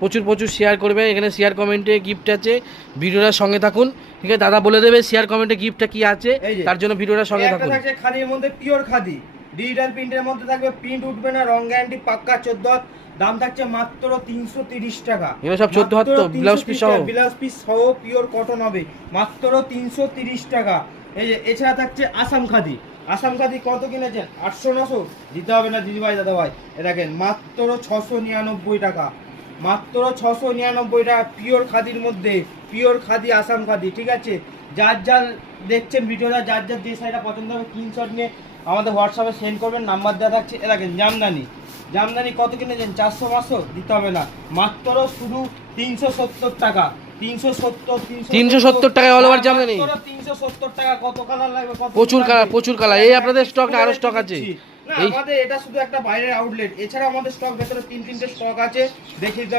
প্রচুর প্রচুর শেয়ার করবেন। এখানে শেয়ার কমেন্টে গিফট আছে, ভিডিওটার সঙ্গে থাকুন। ঠিক আছে, দাদা বলে দেবে শেয়ার কমেন্টে গিফটটা কি আছে, তার জন্য ভিডিওটার সঙ্গে থাকুন। থাকছে খাদির মধ্যে পিওর খাদি, ডিজিটাল প্রিন্টের মধ্যে থাকবে, প্রিন্ট উঠবে না, রং গ্যারান্টি পাক্কা 14 হাত। দাম থাকছে মাত্র 330 টাকা। এগুলো সব 14 হাত তো, ব্লাউজ পিস সহ, ব্লাউজ পিস সহ পিওর কটন হবে মাত্র 330 টাকা। এই যে এছাড়া থাকছে আসাম খাদি। আসাম খাদি কত কিনেছেন? 800-900 দিতে হবে না দিদি ভাই দাদা ভাই, এ দেখেন মাত্র 699 টাকা, মাত্র 699 টাকা। পিওর খাদির মধ্যে পিওর খাদি, আসাম খাদি। ঠিক আছে, যার যার দেখছেন ভিডিওটা, যার যার যে শাড়িটা পছন্দ হবে স্ক্রিনশট নিয়ে আমাদের হোয়াটসঅ্যাপে সেন্ড করবেন, নাম্বার দেওয়া থাকছে। এ দেখেন জামদানি, জামদানি কত কিনেছেন? 400-500 দিতে হবে না, মাত্র শুধু 370 টাকা। 370 টাকায় অল ওভার জামদানি, 370 টাকা। কত কালার লাগবে? প্রচুর কালার, প্রচুর কালার। এই আপনাদের স্টক না আরো স্টক আছে? না, আমাদের এটা শুধু একটা বাইরের আউটলেট, এছাড়া আমাদের স্টক ভেতরে 3-3টে স্টক আছে, দেখিয়ে দাও।